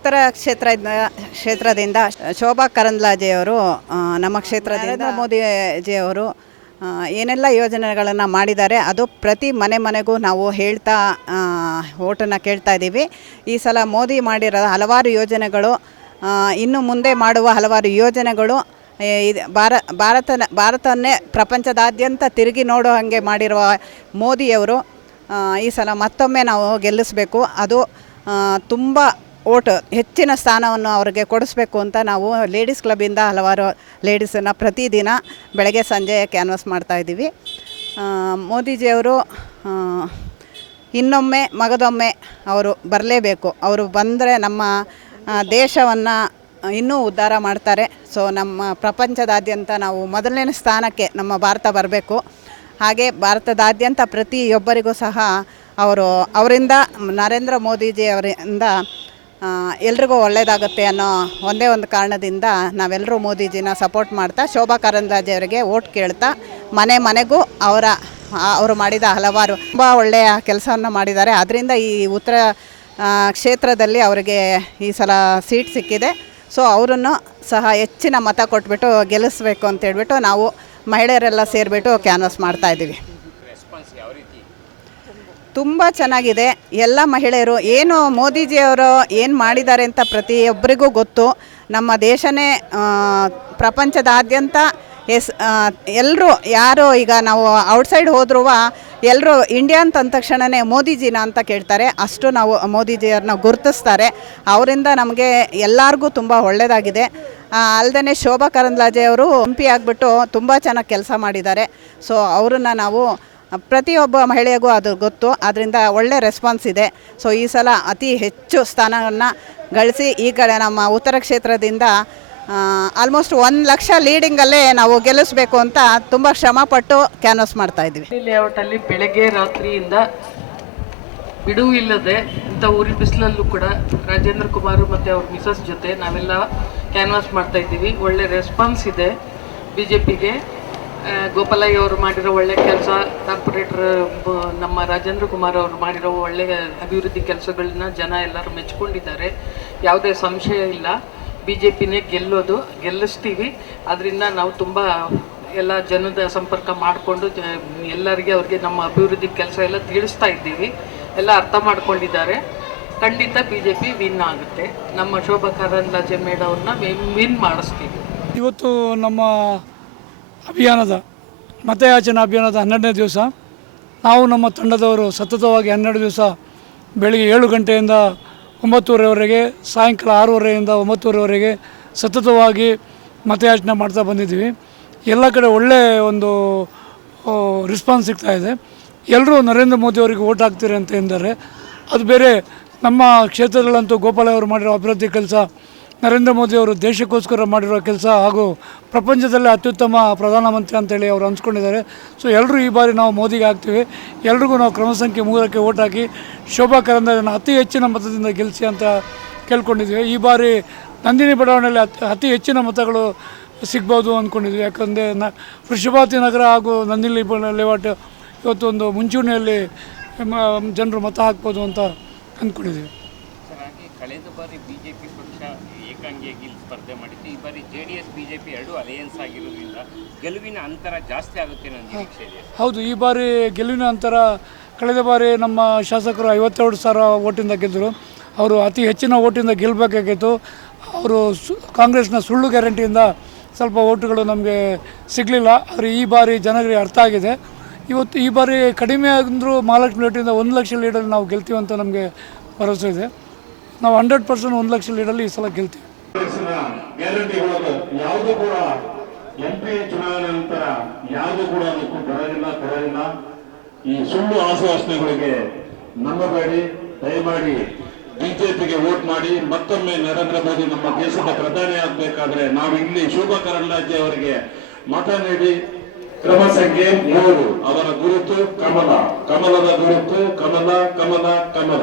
ಉತ್ತರ ಕ್ಷೇತ್ರದಿಂದ ಶೋಭಾ ಕರಂದ್ಲಾಜೆಯವರು ನಮ್ಮ ಕ್ಷೇತ್ರದಿಂದ ನರೇಂದ್ರ ಮೋದಿಜಿಯವರು ಏನೆಲ್ಲ ಯೋಜನೆಗಳನ್ನು ಮಾಡಿದ್ದಾರೆ ಅದು ಪ್ರತಿ ಮನೆಗೂ ನಾವು ಹೇಳ್ತಾ ಓಟನ್ನು ಕೇಳ್ತಾ ಇದ್ದೀವಿ. ಈ ಸಲ ಮೋದಿ ಮಾಡಿರೋ ಹಲವಾರು ಯೋಜನೆಗಳು, ಇನ್ನು ಮುಂದೆ ಮಾಡುವ ಹಲವಾರು ಯೋಜನೆಗಳು ಭಾರತವನ್ನೇ ಪ್ರಪಂಚದಾದ್ಯಂತ ತಿರುಗಿ ನೋಡೋ ಹಾಗೆ ಮಾಡಿರುವ ಮೋದಿಯವರು ಈ ಸಲ ಮತ್ತೊಮ್ಮೆ ನಾವು ಗೆಲ್ಲಿಸಬೇಕು. ಅದು ತುಂಬ ಹೆಚ್ಚಿನ ಸ್ಥಾನವನ್ನು ಅವರಿಗೆ ಕೊಡಿಸ್ಬೇಕು ಅಂತ ನಾವು ಲೇಡೀಸ್ ಕ್ಲಬ್ಬಿಂದ ಹಲವಾರು ಲೇಡೀಸನ್ನು ಪ್ರತಿದಿನ ಬೆಳಗ್ಗೆ ಸಂಜೆ ಕ್ಯಾನ್ವಾಸ್ ಮಾಡ್ತಾಯಿದ್ದೀವಿ. ಮೋದಿಜಿಯವರು ಇನ್ನೊಮ್ಮೆ ಮಗದೊಮ್ಮೆ ಅವರು ಬರಲೇಬೇಕು. ಅವರು ಬಂದರೆ ನಮ್ಮ ದೇಶವನ್ನು ಇನ್ನೂ ಉದ್ಧಾರ ಮಾಡ್ತಾರೆ. ಸೊ ನಮ್ಮ ಪ್ರಪಂಚದಾದ್ಯಂತ ನಾವು ಮೊದಲನೇ ಸ್ಥಾನಕ್ಕೆ ನಮ್ಮ ಭಾರತ ಬರಬೇಕು. ಹಾಗೆ ಭಾರತದಾದ್ಯಂತ ಪ್ರತಿಯೊಬ್ಬರಿಗೂ ಸಹ ಅವರಿಂದ ನರೇಂದ್ರ ಮೋದಿಜಿಯವರಿಂದ ಎಲ್ರಿಗೂ ಒಳ್ಳೆಯದಾಗುತ್ತೆ ಅನ್ನೋ ಒಂದೇ ಒಂದು ಕಾರಣದಿಂದ ನಾವೆಲ್ಲರೂ ಮೋದಿಜಿನ ಸಪೋರ್ಟ್ ಮಾಡ್ತಾ ಶೋಭಾ ಕರಂದ್ಲಾಜೆ ಅವರಿಗೆ ಓಟ್ ಕೇಳ್ತಾ ಮನೆಗೂ ಅವರು ಮಾಡಿದ ಹಲವಾರು ತುಂಬ ಒಳ್ಳೆಯ ಕೆಲಸವನ್ನು ಮಾಡಿದ್ದಾರೆ. ಅದರಿಂದ ಈ ಉತ್ತರ ಕ್ಷೇತ್ರದಲ್ಲಿ ಅವರಿಗೆ ಈ ಸಲ ಸೀಟ್ ಸಿಕ್ಕಿದೆ. ಸೊ ಅವರನ್ನು ಸಹ ಹೆಚ್ಚಿನ ಮತ ಕೊಟ್ಬಿಟ್ಟು ಗೆಲ್ಲಿಸಬೇಕು ಅಂತೇಳ್ಬಿಟ್ಟು ನಾವು ಮಹಿಳೆಯರೆಲ್ಲ ಸೇರಿಬಿಟ್ಟು ಕ್ಯಾನ್ವಾಸ್ ಮಾಡ್ತಾಯಿದ್ದೀವಿ. ತುಂಬ ಚೆನ್ನಾಗಿದೆ. ಎಲ್ಲ ಮಹಿಳೆಯರು ಏನು ಮೋದಿಜಿಯವರು ಏನು ಮಾಡಿದ್ದಾರೆ ಅಂತ ಪ್ರತಿಯೊಬ್ಬರಿಗೂ ಗೊತ್ತು. ನಮ್ಮ ದೇಶನೇ ಪ್ರಪಂಚದಾದ್ಯಂತ ಎಲ್ಲರೂ ಯಾರು ಈಗ ನಾವು ಔಟ್ಸೈಡ್ ಹೋದ್ರೂ ಎಲ್ಲರೂ ಇಂಡಿಯಾ ಅಂದ ತಕ್ಷಣವೇ ಮೋದಿಜಿನ ಅಂತ ಕೇಳ್ತಾರೆ. ಅಷ್ಟು ನಾವು ಮೋದಿಜಿಯವ್ರನ್ನ ಗುರುತಿಸ್ತಾರೆ. ಅವರಿಂದ ನಮಗೆ ಎಲ್ಲರಿಗೂ ತುಂಬ ಒಳ್ಳೆಯದಾಗಿದೆ. ಅಲ್ಲದೆ ಶೋಭಾ ಕರಂದ್ಲಾಜೆ ಅವರು MP ಆಗಿಬಿಟ್ಟು ತುಂಬ ಚೆನ್ನಾಗಿ ಕೆಲಸ ಮಾಡಿದ್ದಾರೆ. ಸೊ ಅವರನ್ನು ನಾವು ಪ್ರತಿಯೊಬ್ಬ ಮಹಿಳೆಗೂ ಅದು ಗೊತ್ತು. ಅದರಿಂದ ಒಳ್ಳೆ ರೆಸ್ಪಾನ್ಸ್ ಇದೆ. ಸೊ ಈ ಸಲ ಅತಿ ಹೆಚ್ಚು ಸ್ಥಾನವನ್ನು ಗಳಿಸಿ ಈ ಕಡೆ ನಮ್ಮ ಉತ್ತರ ಕ್ಷೇತ್ರದಿಂದ ಆಲ್ಮೋಸ್ಟ್ 1 ಲಕ್ಷ ಲೀಡಿಂಗಲ್ಲೇ ನಾವು ಗೆಲ್ಲಿಸಬೇಕು ಅಂತ ತುಂಬ ಶ್ರಮಪಟ್ಟು ಕ್ಯಾನ್ವಾಸ್ ಮಾಡ್ತಾಯಿದ್ವಿ. ಲೇಔಟಲ್ಲಿ ಬೆಳಗ್ಗೆ ರಾತ್ರಿಯಿಂದ ಬಿಡುವು ಇಲ್ಲದೆ ಇಂಥ ಊರಿ ಬಿಸಿಲಲ್ಲೂ ಕೂಡ ರಾಜೇಂದ್ರ ಕುಮಾರ್ ಮತ್ತು ಅವ್ರ ಮಿಸಸ್ ಜೊತೆ ನಾವೆಲ್ಲ ಕ್ಯಾನ್ವಾಸ್ ಮಾಡ್ತಾಯಿದ್ದೀವಿ. ಒಳ್ಳೆ ರೆಸ್ಪಾನ್ಸ್ ಇದೆ BJPಗೆ. ಗೋಪಾಲಯ್ಯ ಅವರು ಮಾಡಿರೋ ಒಳ್ಳೆ ಕೆಲಸ, ಕಾರ್ಪೊರೇಟರ್ ನಮ್ಮ ರಾಜೇಂದ್ರ ಕುಮಾರ್ ಅವರು ಮಾಡಿರೋ ಒಳ್ಳೆಯ ಅಭಿವೃದ್ಧಿ ಕೆಲಸಗಳನ್ನ ಜನ ಎಲ್ಲರೂ ಮೆಚ್ಕೊಂಡಿದ್ದಾರೆ. ಯಾವುದೇ ಸಂಶಯ ಇಲ್ಲ. BJPನೇ ಗೆಲ್ಲಿಸ್ತೀವಿ. ಅದರಿಂದ ನಾವು ತುಂಬ ಎಲ್ಲ ಜನದ ಸಂಪರ್ಕ ಮಾಡಿಕೊಂಡು ಎಲ್ಲರಿಗೆ ಅವ್ರಿಗೆ ನಮ್ಮ ಅಭಿವೃದ್ಧಿ ಕೆಲಸ ಎಲ್ಲ ತಿಳಿಸ್ತಾ ಇದ್ದೀವಿ. ಎಲ್ಲ ಅರ್ಥ ಮಾಡ್ಕೊಂಡಿದ್ದಾರೆ. ಖಂಡಿತ BJP ವಿನ್ ಆಗುತ್ತೆ. ನಮ್ಮ ಶೋಭಾ ಕರಂದ್ಲಾಜೆ ಮೇಡವ್ರನ್ನ ವಿನ್ ಮಾಡಿಸ್ತೀವಿ. ಇವತ್ತು ನಮ್ಮ ಮತಯಾಚನಾ ಅಭಿಯಾನದ 12ನೇ ದಿವಸ. ನಾವು ನಮ್ಮ ತಂಡದವರು ಸತತವಾಗಿ 12 ದಿವಸ ಬೆಳಿಗ್ಗೆ 7 ಗಂಟೆಯಿಂದ 9:30ವರೆಗೆ, ಸಾಯಂಕಾಲ 6:30ಯಿಂದ 9:30ವರೆಗೆ ಸತತವಾಗಿ ಮತಯಾಚನೆ ಮಾಡ್ತಾ ಬಂದಿದ್ದೀವಿ. ಎಲ್ಲ ಕಡೆ ಒಳ್ಳೆಯ ಒಂದು ರೆಸ್ಪಾನ್ಸ್ ಸಿಗ್ತಾಯಿದೆ. ಎಲ್ಲರೂ ನರೇಂದ್ರ ಮೋದಿಯವರಿಗೆ ಓಟ್ ಹಾಕ್ತೀರಿ ಅಂತ ಎಂದರೆ ಅದು ಬೇರೆ. ನಮ್ಮ ಕ್ಷೇತ್ರಗಳಂತೂ ಗೋಪಾಲಯ್ಯ ಅವರು ಮಾಡಿರೋ ಅಭಿವೃದ್ಧಿ ಕೆಲಸ, ನರೇಂದ್ರ ಮೋದಿಯವರು ದೇಶಕ್ಕೋಸ್ಕರ ಮಾಡಿರೋ ಕೆಲಸ ಹಾಗೂ ಪ್ರಪಂಚದಲ್ಲೇ ಅತ್ಯುತ್ತಮ ಪ್ರಧಾನಮಂತ್ರಿ ಅಂತೇಳಿ ಅವರು ಅನ್ಸ್ಕೊಂಡಿದ್ದಾರೆ. ಸೊ ಎಲ್ಲರೂ ಈ ಬಾರಿ ನಾವು ಮೋದಿಗೆ ಹಾಕ್ತೀವಿ. ಎಲ್ರಿಗೂ ನಾವು ಕ್ರಮ ಸಂಖ್ಯೆ 3ಕ್ಕೆ ಓಟ್ ಹಾಕಿ ಶೋಭಾ ಕರಂದ್ಲಾಜೆನ ಅತಿ ಹೆಚ್ಚಿನ ಮತದಿಂದ ಗೆಲ್ಲಿಸಿ ಅಂತ ಕೇಳ್ಕೊಂಡಿದ್ದೀವಿ. ಈ ಬಾರಿ ನಂದಿನಿ ಬಡಾವಣೆಯಲ್ಲಿ ಅತಿ ಹೆಚ್ಚಿನ ಮತಗಳು ಸಿಗ್ಬೋದು ಅಂದ್ಕೊಂಡಿದ್ವಿ. ಯಾಕಂದರೆ ವೃಷಭಾವತಿ ನಗರ ಹಾಗೂ ನಂದಿನಿ ಲೇಔಟ್ ಇವತ್ತು ಒಂದು ಮುಂಚೂಣಿಯಲ್ಲಿ ಜನರು ಮತ ಹಾಕ್ಬೋದು ಅಂತ ಅಂದ್ಕೊಂಡಿದ್ದೀವಿ. ಕಳೆದ ಬಾರಿ BJP ಪಕ್ಷ ಏಕಾಂಗಿಯಾಗಿ ಸ್ಪರ್ಧೆ ಮಾಡಿತ್ತು. ಈ ಬಾರಿ JDS BJP ಎರಡೂ ಅಲಯನ್ಸ್ ಆಗಿರೋದ್ರಿಂದ ಗೆಲುವಿನ ಅಂತರ ಜಾಸ್ತಿ ಆಗುತ್ತೆ ನನ್ನ ನಿರೀಕ್ಷೆ ಇದೆ. ಹೌದು, ಈ ಬಾರಿ ಗೆಲುವಿನ ಅಂತರ. ಕಳೆದ ಬಾರಿ ನಮ್ಮ ಶಾಸಕರು 52,000 ಓಟಿಂದ ಗೆದ್ದರು. ಅವರು ಅತಿ ಹೆಚ್ಚಿನ ಓಟಿಂದ ಗೆಲ್ಲಬೇಕಾಗಿತ್ತು. ಅವರು ಕಾಂಗ್ರೆಸ್ನ ಸುಳ್ಳು ಗ್ಯಾರಂಟಿಯಿಂದ ಸ್ವಲ್ಪ ಓಟುಗಳು ನಮಗೆ ಸಿಗಲಿಲ್ಲ. ಆದರೆ ಈ ಬಾರಿ ಜನರಿಗೆ ಅರ್ಥ ಆಗಿದೆ. ಈ ಬಾರಿ ಕಡಿಮೆ ಅಂದರೂ ಮಹಾಲಕ್ಷ್ಮಿ ಲೇಟಿಂದ 1 ಲಕ್ಷ ಲೀಡಲ್ಲಿ ನಾವು ಗೆಲ್ತೀವಿ ಅಂತ ನಮಗೆ ಭರವಸೆ ಇದೆ. ನಾವು 100% 1 ಲಕ್ಷ ಲೀಡಲ್ಲಿ ಈ ಸಲ ಗೆಲ್ತೀವಿ. ಯಾವುದು ಕೂಡ MP ಚುನಾವಣೆ ನಂತರ ಯಾವುದು ಕೂಡ ಬರೋದಿಲ್ಲ. ಈ ಸುಳ್ಳು ಆಶ್ವಾಸನೆಗಳಿಗೆ ನಂಬಬೇಡಿ. ದಯಮಾಡಿ BJPಗೆ ವೋಟ್ ಮಾಡಿ. ಮತ್ತೊಮ್ಮೆ ನರೇಂದ್ರ ಮೋದಿ ನಮ್ಮ ದೇಶದ ಪ್ರಧಾನಿ ಆಗಬೇಕಾದ್ರೆ ನಾವು ಇಲ್ಲಿ ಶೋಭಾ ಕರಂದ್ಲಾಜೆ ಅವರಿಗೆ ಮತ ನೀಡಿ. ಕ್ರಮ ಸಂಖ್ಯೆ 3 ಅವರ ಗುರುತು ಕಮಲದ ಗುರುತು ಕಮಲ.